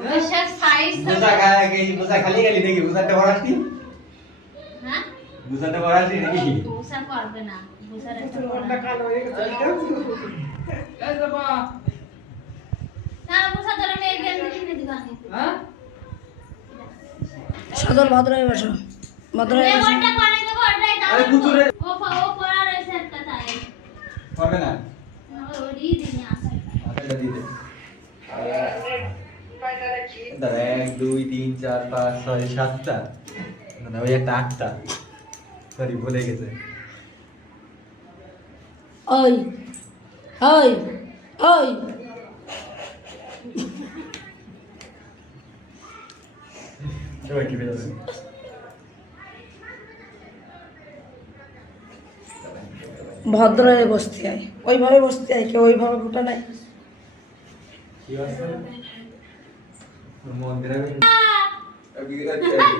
ওইসব সাইজ বুঝা খায় কি বুঝা খালি খালি দেখি বুঝাতে বড়াসনি হ্যাঁ বুঝাতে বড়াসনি নাকি বুঝা পারবে না বুঝার একটা ওটা কালো হয়ে গেছে এই বাবা না বুঝা ধরে আমি এই গেঞ্জি কিনে দিব আমি হ্যাঁ সদর ভদ্রই বসো ভদ্রই এই বসো ওটা করে দেব ওটাই দাও আরে কুতুরে ও পড়া রয়েছে একটা তাই হবে না ওই দিনে আসে আচ্ছা দিয়ে দে দাদা 1 2 3 4 5 6 7টা না ওই একটা 8টা সরি ভুলে গেছে ওই ওই ওই ওই কি বেরোছে ভদ্র হয়ে বসতে হয় ওইভাবে বসতে হয় কেউ ওইভাবে ফুটা নাই কি আছে মন করে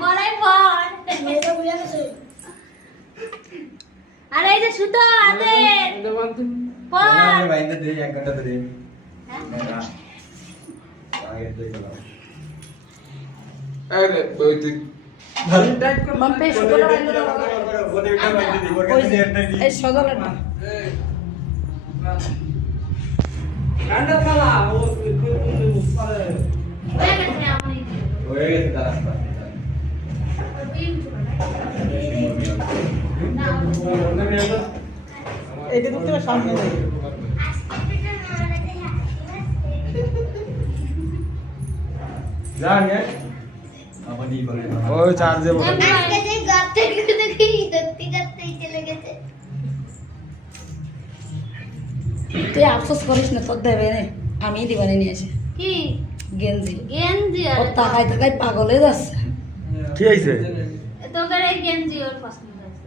গলায় পড় মেয়েটা বুঝে গেছে আরে এই যে সুতো হাতে দেবান তুই পড় আমি বাইন্দে দে 1 ঘন্টা ধরে হ্যাঁ? আগে তুই বল এই রে ওই তুই টাইট কর মাম্পে সুতোটা বাইন্ধে দাও ওদের এটা বাইন্দে দিব ওই কেন যে, এটা দি এই সদলের না গান্ডা খালা ও পারে হয়ে গেছে আমি হয়ে গেছে তার রাস্তা এইটা তো তোর সামনে নেই জান গে আমানি বলে ওই চার্জে বল আজকে যে গাতে দেখি দত্তি চলে গেছে তুই আফসোস করিস না তোর দেবে না আমি দিবানে নিয়েছি কি গেঞ্জি গেঞ্জি ও আর তাকাই তাকাই পাগল হয়ে যাচ্ছে কি হইছে তোদের এই গেঞ্জি ওর পছন্দ হয়েছে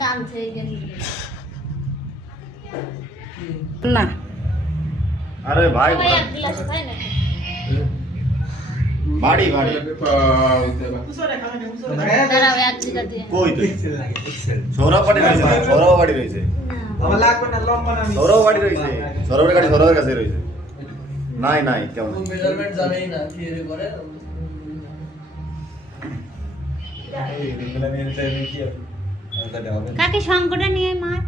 কামছে এই গেঞ্জি না আরে ভাই সবাই এক গ্লাস খায় না বাড়ি বাড়ি দাঁড়াও এক জায়গা দিয়ে কই তুই পিক্সেল লাগে পিক্সেল সৌরভ বাড়ি রয়েছে সৌরভ বাড়ি রয়েছে আমার লাগবে না লম্বা না সৌরভ বাড়ি রয়েছে সৌরভের গাড়ি সৌরভের কাছে রয়েছে নাই নাই কেমন মেজারমেন্ট জানেই না কি এর করে এই রেগুলার নিয়ে চাই কি আর এটা হবে কাকে সংকটে নিয়ে মার